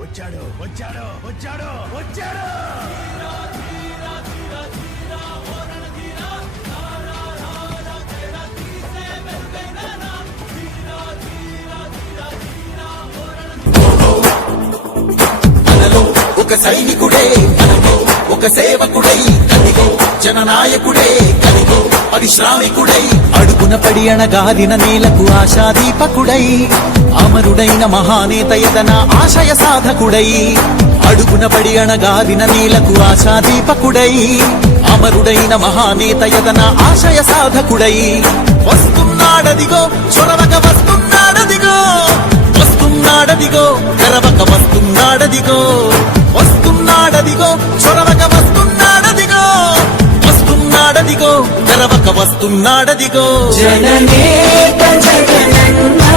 వచ్చాడు వచ్చాడు వచ్చాడు వచ్చాడు ఒక సైనికుడే కదిగో, ఒక సేవకుడై కదిగో, జననాయకుడే కదిగో, పరిశ్రామికుడై అడుగున పడి అణగారిన నేలకు ఆశాదీపకుడై అమరుడైన మహానేత యతన ఆశయ సాధకుడై అడుగున పడి అణగారిన నేలకు ఆశాదీపకుడై అమరుడైన మహానేత యతన ఆశయ సాధకుడై వస్తున్నాడదిగో చొరవక వస్తున్నాడదిగో వస్తున్నాడదిగో తెరవక వస్తున్నాడదిగో వస్తున్నాడదిగో చొరవక వస్తున్నాడదిగో వస్తున్నాడదిగో తెరవక వస్తున్నాడదిగో జననేత జగనన్నా